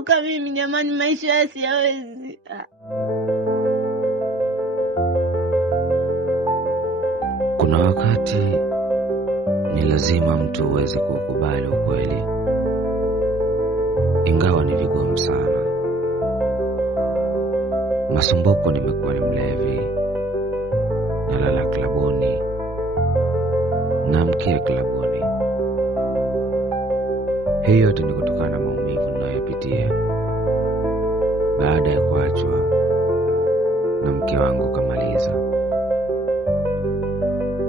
naondoka mimi jamani, maisha haya siyawezi. Kuna wakati ni lazima mtu uweze kukubali ukweli, ingawa ni vigumu sana. Masumbuko nimekuwa ni mlevi, nalala klabuni, naamkia klabuni. Hii yote ni kutokana na maumivu ninayopitia baada ya kuachwa na mke wangu Kamaliza.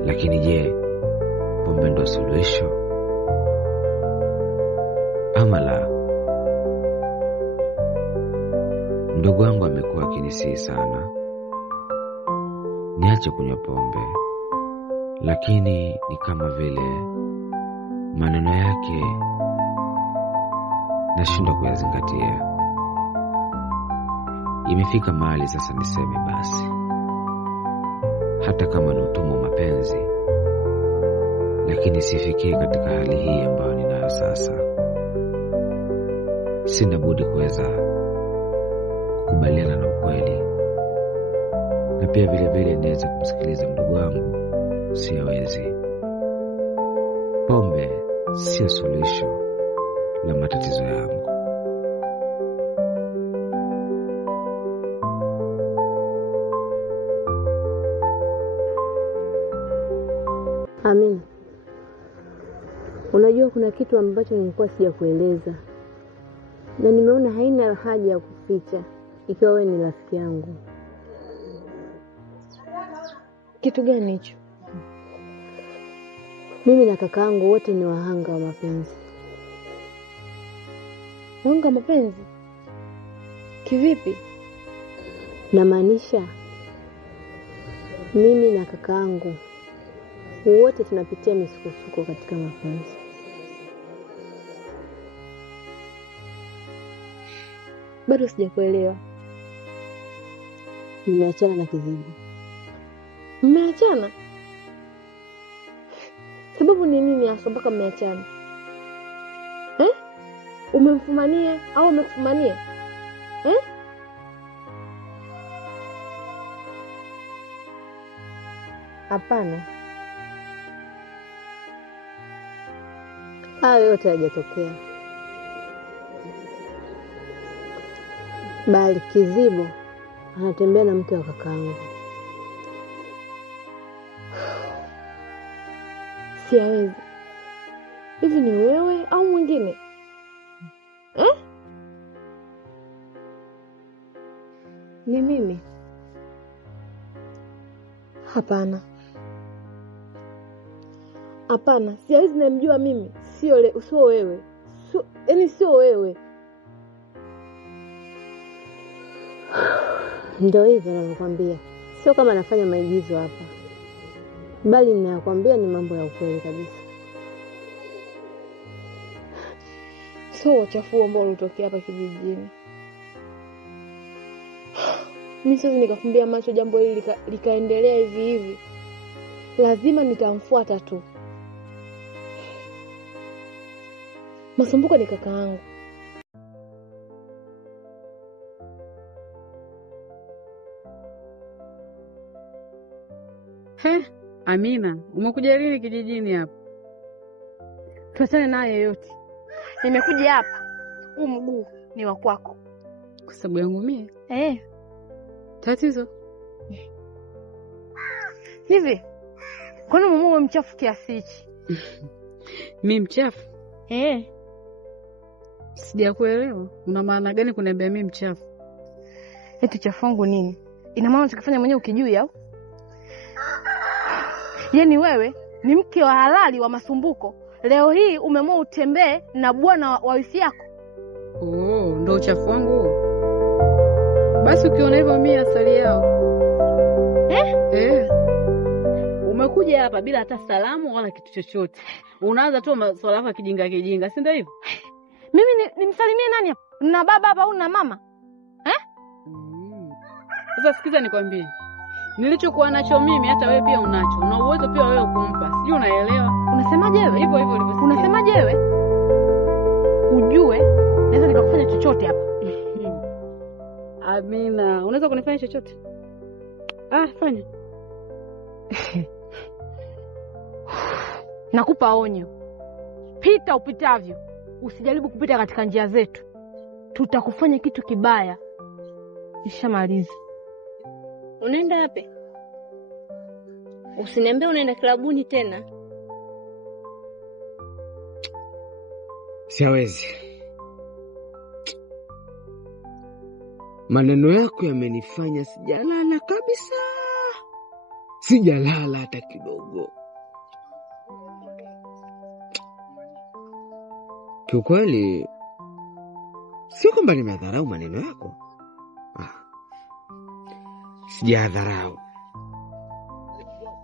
Lakini je, pombe ndo suluhisho ama la? Ndugu wangu amekuwa akinisihi sana niache kunywa pombe, lakini ni kama vile maneno yake nashindwa kuyazingatia. Imefika mahali sasa niseme basi, hata kama ni utumwa wa mapenzi, lakini sifikie katika hali hii ambayo ninayo sasa. Sina budi kuweza kukubaliana na ukweli, na pia vile vile niweze kumsikiliza mdogo wangu. Siwezi. Pombe sio suluhisho la matatizo yangu. Amina, unajua kuna kitu ambacho nilikuwa sijakueleza na nimeona haina haja ya kuficha ikiwa wewe ni rafiki yangu. Kitu gani hicho? Mimi na kakaangu wote ni wahanga wa mapenzi. Wahanga wa mapenzi? Kivipi? Namaanisha mimi na kakaangu wote tunapitia misukosuko katika mapenzi. Bado sijakuelewa. Nimeachana na Kizibo. Mmeachana? Sababu ni nini hasa mpaka mmeachana? Umemfumania au umekufumania? Hapana. Hayo yote hayajatokea. Bali Kizibo anatembea na mke wa kakaangu. Siwezi. Hivi ni wewe au mwingine? Ni mimi. Hapana. Hapana, siwezi, namjua mimi. Sio wewe. Sio wewe. Ndio hivyo ninakwambia. Sio kama nafanya maigizo hapa, bali ninakwambia ni mambo ya ukweli kabisa. Sio uchafu ambao ulitokea hapa kijijini. Mimi siwezi nikafumbia macho jambo hili likaendelea hivi. Lazima nitamfuata tu. Masumbuko ni kakaangu. Amina, umekuja lini kijijini hapa? Tuachane naye yote. Nimekuja hapa, huu mguu ni wa kwako. Kwa sababu yangu mimi? Tatizo? Hivi, kwani mume mchafu kiasi hichi? Mimi mchafu? Sijakuelewa. Una maana gani kuniambia mimi mchafu? Eti chafu wangu nini? Ina maana utakifanya mwenyewe ukijui au? Yaani wewe ni mke wa halali wa Masumbuko. Leo hii umeamua utembee na bwana wa wifi yako. Ndio uchafu wangu. Basi ukiona hivyo mimi asali yao. Umekuja hapa bila hata salamu wala kitu chochote. Unaanza tu maswala yako kijinga, si ndio hivyo? Mimi nimsalimie nani hapa? Na baba hapa au na mama? Sasa sikiza nikwambie. Nilichokuwa nacho mimi hata wewe pia unacho. Una uwezo pia wewe kumpa. Sijui unaelewa. Unasemaje wewe? Hivyo ulivyosikia. Unasemaje wewe? Ujue naweza nikakufanya chochote hapa. Amina, unaweza kunifanya chochote? Fanya. Nakupa onyo. Pita upitavyo. Usijaribu kupita katika njia zetu. Tutakufanya kitu kibaya. Nishamaliza. Unaenda wapi? Usiniambie unaenda klabuni tena. Siwezi. Maneno yako yamenifanya sijalala kabisa. Sijalala hata kidogo. Kiukweli sio kwamba nimedharau maneno yako. Sijadharau.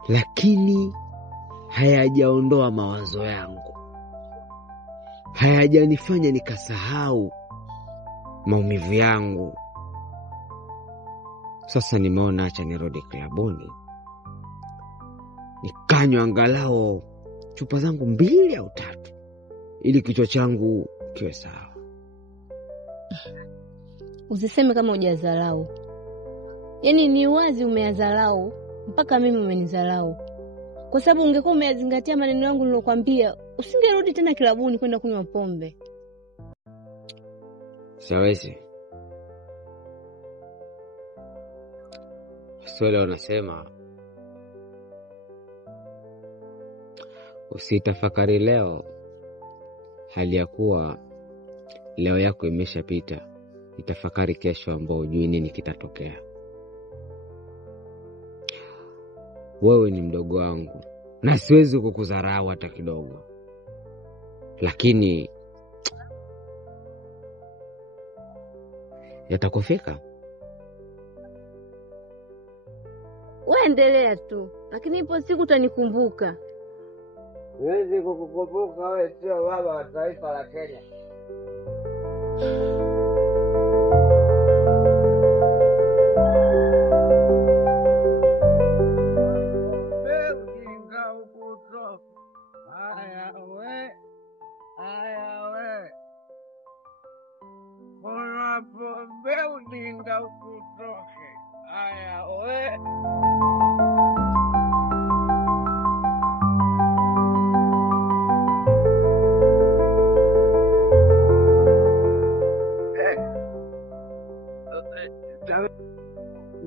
Lakini hayajaondoa mawazo yangu. Hayajanifanya nikasahau maumivu yangu. Sasa nimeona acha nirudi klabuni. Nikanywa angalau chupa zangu 2 au 3 ili kichwa changu kiwe sawa. Usiseme kama hujadharau. Yaani ni wazi umeyadharau, mpaka mimi umenidharau. Kwa sababu ungekuwa umeyazingatia maneno yangu nilokuambia, usingerudi tena klabuni kwenda kunywa pombe. Siwezi. Swala wanasema usitafakari leo hali ya kuwa leo yako imeshapita. Itafakari kesho ambao hujui nini kitatokea. Wewe ni mdogo wangu na siwezi kukudharau hata kidogo. Lakini yatakufika. Wewe endelea tu, lakini ipo siku utanikumbuka. Siwezi kukukumbuka, wewe sio baba wa taifa la Kenya.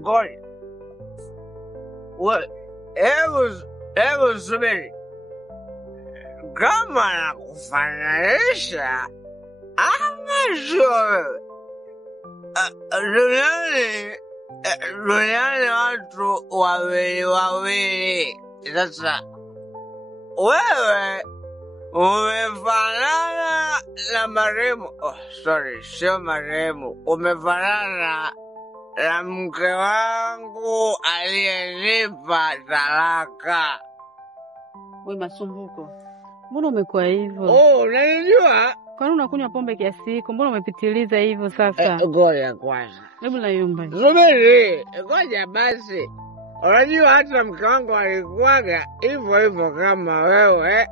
Goli. What? It was me. Kama nakufananisha ama sio. Duniani watu wawili. Sasa wewe umefanana na marehemu. Sio marehemu. Umefanana na mke wangu aliyenipa talaka. Wewe Masumbuko, mbona umekuwa hivyo? Unanijua? Kwani unakunywa pombe kiasi hiko? Mbona umepitiliza hivyo sasa? Ngoja kwanza. Hebu nayumba. Subiri, ngoja basi. Unajua hata mke wangu alikuwaga hivyo kama wewe.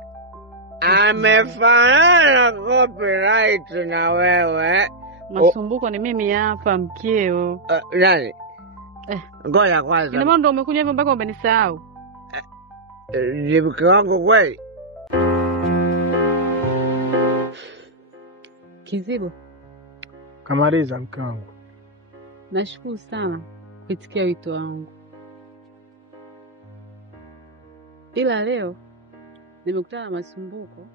Amefanana copyright na wewe. Masumbuko ni mimi hapa mkeo. Nani? Ngoja kwanza. Ina maana ndo umekuja hivyo mpaka umenisahau? Ni mke wangu kweli? Kizibo. Kamaliza mke wangu. Nashukuru sana kuitikia wito wangu. Ila leo nimekutana na Masumbuko.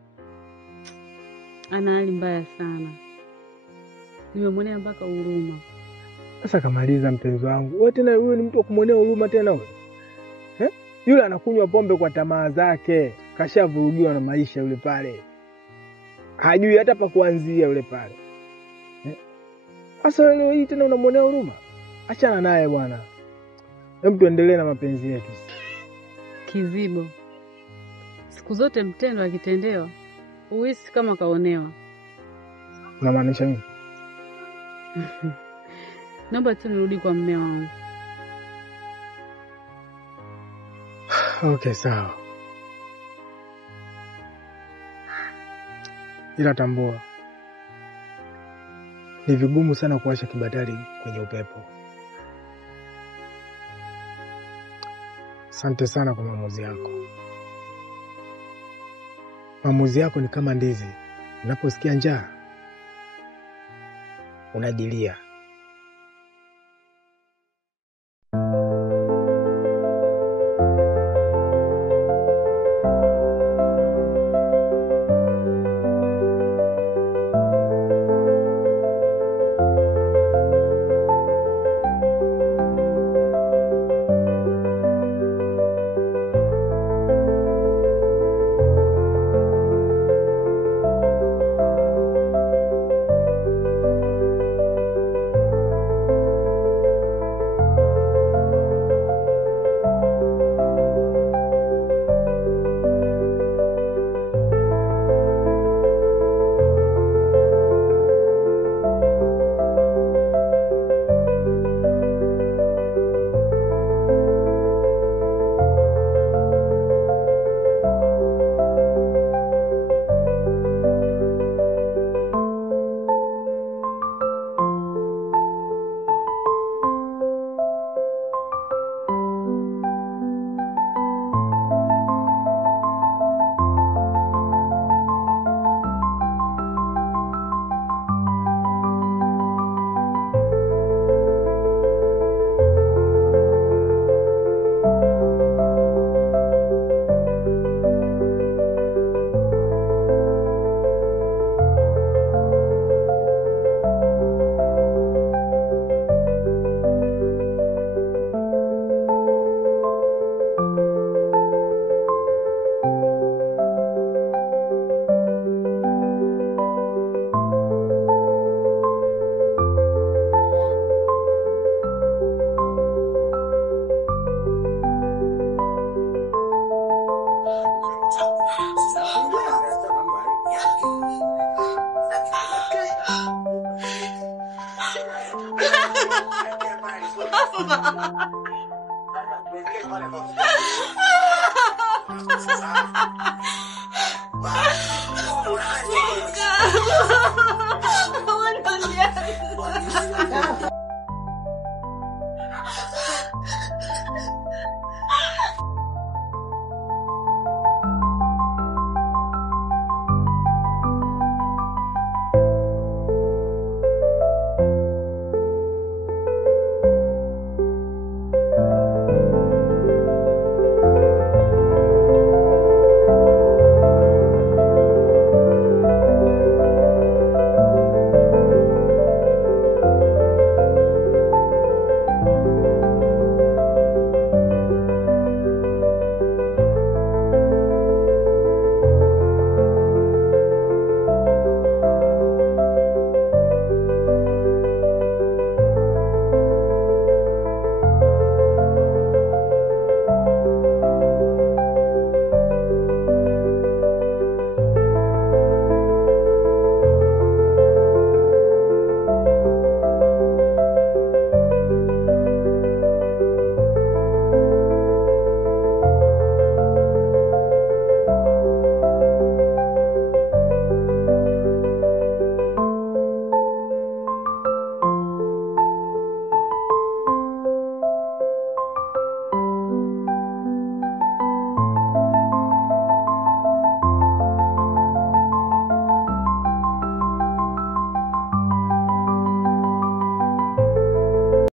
Ana hali mbaya sana. Nimemwonea mpaka huruma. Sasa kamaliza mpenzi wangu. Wewe tena yule ni mtu wa kumwonea huruma tena wewe? Yule anakunywa pombe kwa tamaa zake. Kashavurugiwa na maisha yule pale. Hajui hata pa kuanzia yule pale. Sasa leo hii tena unamwonea huruma? Achana naye bwana. Hebu tuendelee na mapenzi yetu. Kizibo. Siku zote mtendo akitendewa uhisi kama kaonewa. Unamaanisha nini? Naomba tu nirudi kwa mume wangu. Okay, sawa. Ila tambua, ni vigumu sana kuwasha kibatari kwenye upepo. Asante sana kwa maamuzi yako. Maamuzi yako ni kama ndizi, unaposikia njaa unajilia.